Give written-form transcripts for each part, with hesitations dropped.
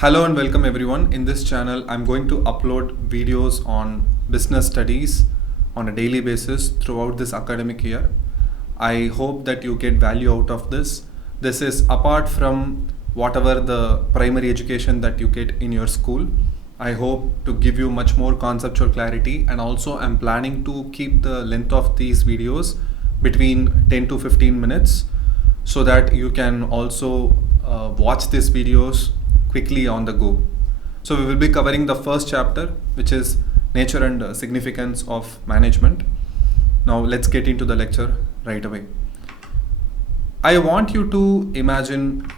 Hello and welcome everyone. In this channel, I'm going to upload videos on business studies on a daily basis throughout this academic year. I hope that you get value out of this. This is apart from whatever the primary education that you get in your school. I hope to give you much more conceptual clarity, and also I'm planning to keep the length of these videos between 10 to 15 minutes so that you can also watch these videos quickly on the go. So we will be covering the first chapter, which is nature and significance of management. Now let's get into the lecture right away. I want you to imagine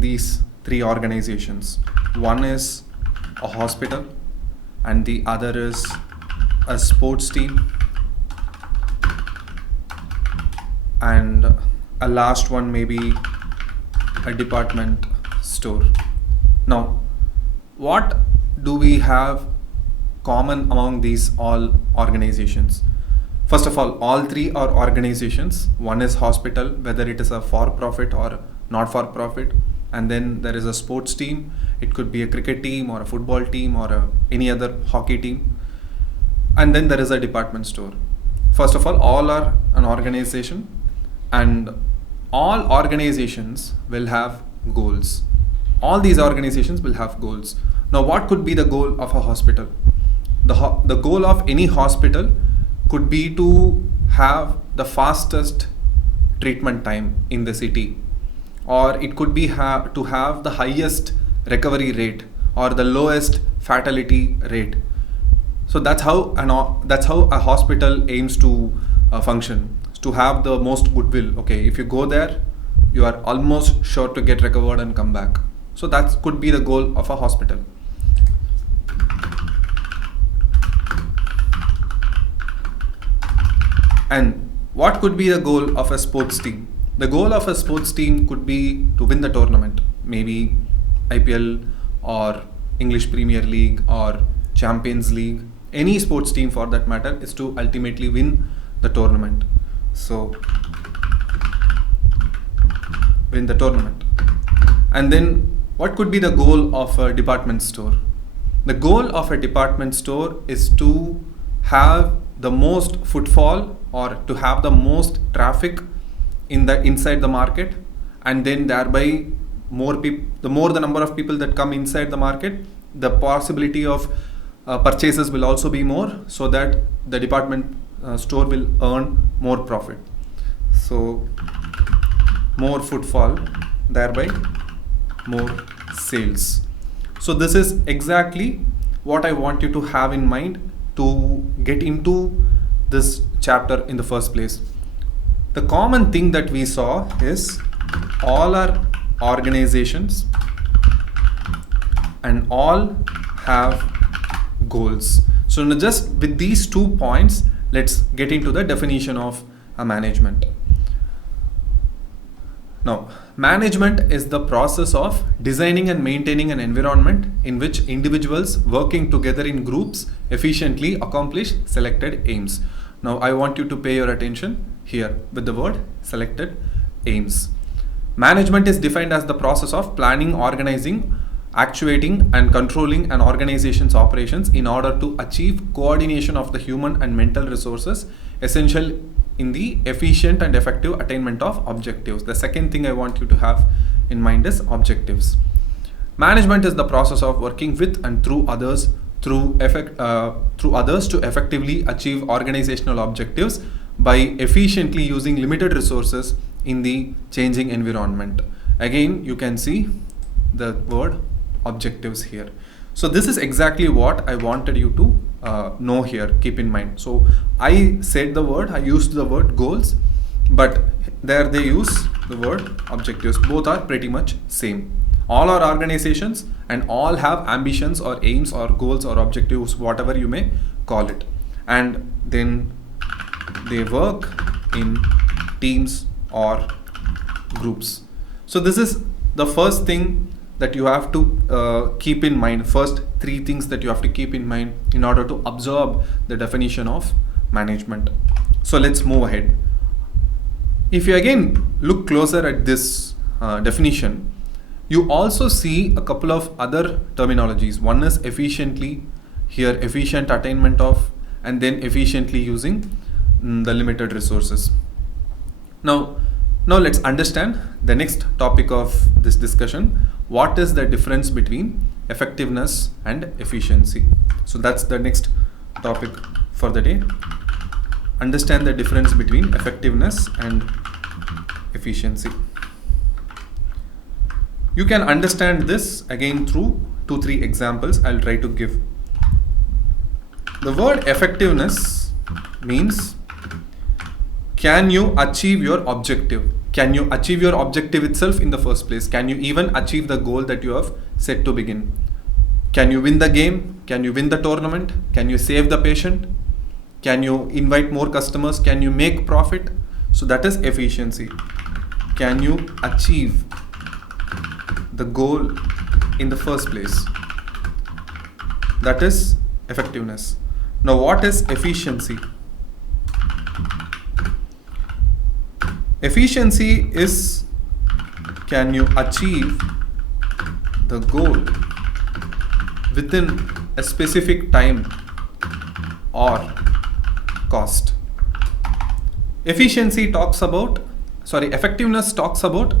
these three organizations. One is a hospital, and the other is a sports team, and a last one maybe a department store. Now, what do we have common among these all organizations? First of all three are organizations. One is hospital, whether it is a for-profit or not for-profit, and then there is a sports team. It could be a cricket team or a football team or any other hockey team, and then there is a department store. First of all are an organization, and all organizations will have goals. All these organizations will have goals. Now, what could be the goal of a hospital? The goal of any hospital could be to have the fastest treatment time in the city, or it could be to have the highest recovery rate or the lowest fatality rate. So that's how a hospital aims to function, to have the most goodwill. Okay, if you go there, you are almost sure to get recovered and come back. So that could be the goal of a hospital. And what could be the goal of a sports team? The goal of a sports team could be to win the tournament, maybe IPL or English Premier League or Champions League. Any sports team for that matter is to ultimately win the tournament. So win the tournament. And then what could be the goal of a department store? The goal of a department store is to have the most footfall, or to have the most traffic inside the market, and then thereby the more the number of people that come inside the market, the possibility of purchases will also be more, so that the department store will earn more profit. So more footfall, thereby more sales. So this is exactly what I want you to have in mind to get into this chapter in the first place. The common thing that we saw is all are organizations and all have goals. So now just with these 2 points, let's get into the definition of a management. Now, management is the process of designing and maintaining an environment in which individuals working together in groups efficiently accomplish selected aims. Now, I want you to pay your attention here with the word selected aims. Management is defined as the process of planning, organizing, actuating and controlling an organization's operations in order to achieve coordination of the human and mental resources essential in the efficient and effective attainment of objectives. The second thing I want you to have in mind is objectives. Management is the process of working with and through others to effectively achieve organizational objectives by efficiently using limited resources in the changing environment. Again, you can see the word objectives here. So this is exactly what I wanted you to know here, keep in mind. So I used the word goals, but there they use the word objectives. Both are pretty much same. All are organizations and all have ambitions or aims or goals or objectives, whatever you may call it. And then they work in teams or groups. So this is the first thing that you have to keep in mind. First 3 things that you have to keep in mind in order to absorb the definition of management. So let's move ahead. If you again look closer at this definition, You also see a couple of other terminologies. One is efficiently, here efficient attainment of, and then efficiently using the limited resources. Now let's understand the next topic of this discussion. What is the difference between effectiveness and efficiency? So that's the next topic for the day. Understand the difference between effectiveness and efficiency. You can understand this again through 2-3 examples I'll try to give. The word effectiveness means, can you achieve your objective? Can you achieve your objective itself in the first place? Can you even achieve the goal that you have set to begin? Can you win the game? Can you win the tournament? Can you save the patient? Can you invite more customers? Can you make profit? So that is efficiency. Can you achieve the goal in the first place? That is effectiveness. Now what is efficiency? Efficiency is, can you achieve the goal within a specific time or cost. Effectiveness talks about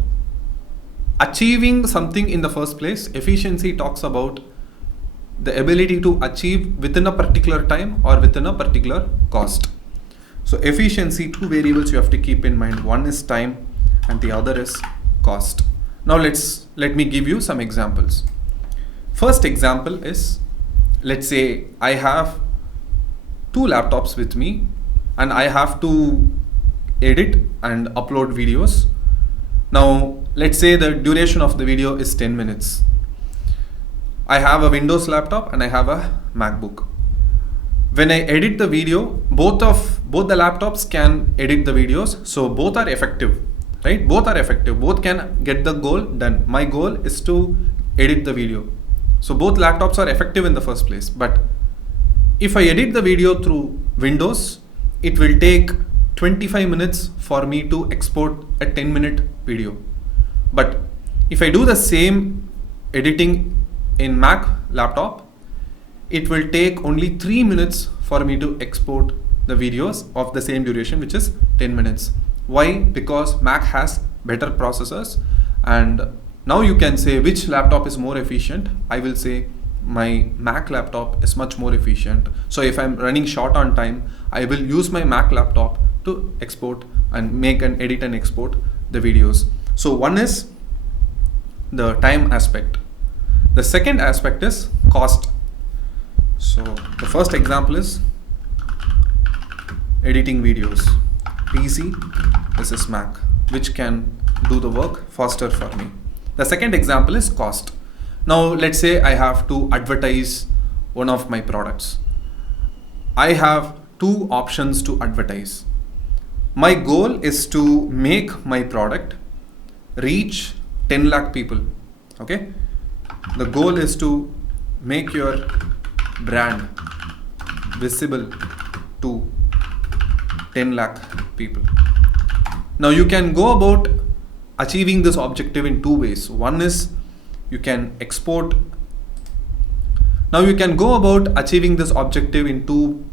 achieving something in the first place. Efficiency talks about the ability to achieve within a particular time or within a particular cost. So efficiency, two variables you have to keep in mind. One is time and the other is cost. Now let me give you some examples. First example is, let's say I have 2 laptops with me and I have to edit and upload videos. Now let's say the duration of the video is 10 minutes. I have a Windows laptop and I have a MacBook. When I edit the video, both the laptops can edit the videos, so both are effective, right? Both are effective, both can get the goal done. My goal is to edit the video, so both laptops are effective in the first place. But if I edit the video through Windows, it will take 25 minutes for me to export a 10-minute video. But if I do the same editing in Mac laptop, it will take only 3 minutes for me to export the videos of the same duration, which is 10 minutes. Why? Because Mac has better processors. And now you can say which laptop is more efficient. I will say my Mac laptop is much more efficient. So if I'm running short on time, I will use my Mac laptop to export and make and edit and export the videos. So one is the time aspect. The second aspect is cost. So the first example is editing videos. PC versus Mac, which can do the work faster for me. The second example is cost. Now let's say I have to advertise one of my products. I have 2 options to advertise. My goal is to make my product reach 10 lakh people. Okay? The goal is to make your brand visible to 10 lakh people. Now you can go about achieving this objective in 2 ways. One is you can export. Now you can go about achieving this objective in 2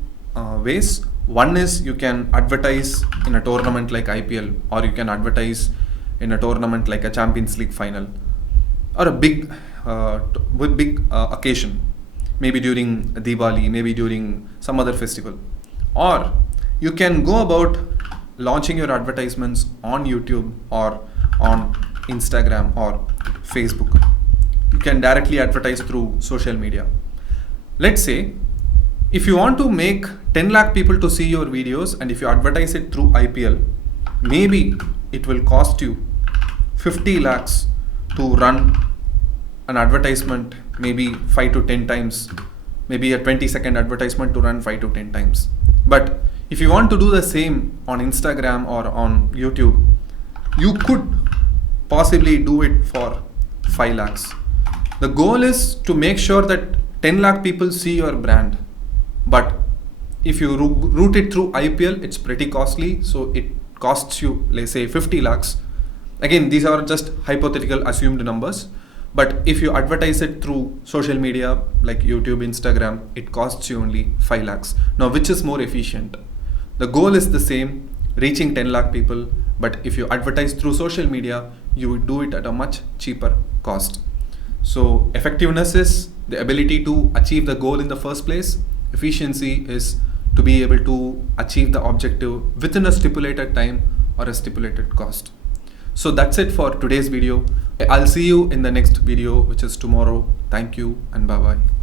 ways. One is you can advertise in a tournament like IPL, or you can advertise in a tournament like a Champions League final, or a big occasion, maybe during Diwali, maybe during some other festival. Or you can go about launching your advertisements on YouTube or on Instagram or Facebook. You can directly advertise through social media. Let's say if you want to make 10 lakh people to see your videos, and if you advertise it through IPL, maybe it will cost you 50 lakhs to run an advertisement, maybe 5 to 10 times, maybe a 20-second advertisement to run 5 to 10 times. But if you want to do the same on Instagram or on YouTube, you could possibly do it for 5 lakhs. The goal is to make sure that 10 lakh people see your brand. But if you route it through IPL, it's pretty costly. So it costs you, let's say, 50 lakhs. Again, these are just hypothetical assumed numbers. But if you advertise it through social media like YouTube, Instagram, it costs you only 5 lakhs. Now, which is more efficient? The goal is the same, reaching 10 lakh people, but if you advertise through social media, you would do it at a much cheaper cost. So effectiveness is the ability to achieve the goal in the first place. Efficiency is to be able to achieve the objective within a stipulated time or a stipulated cost. So that's it for today's video. I'll see you in the next video, which is tomorrow. Thank you and bye bye.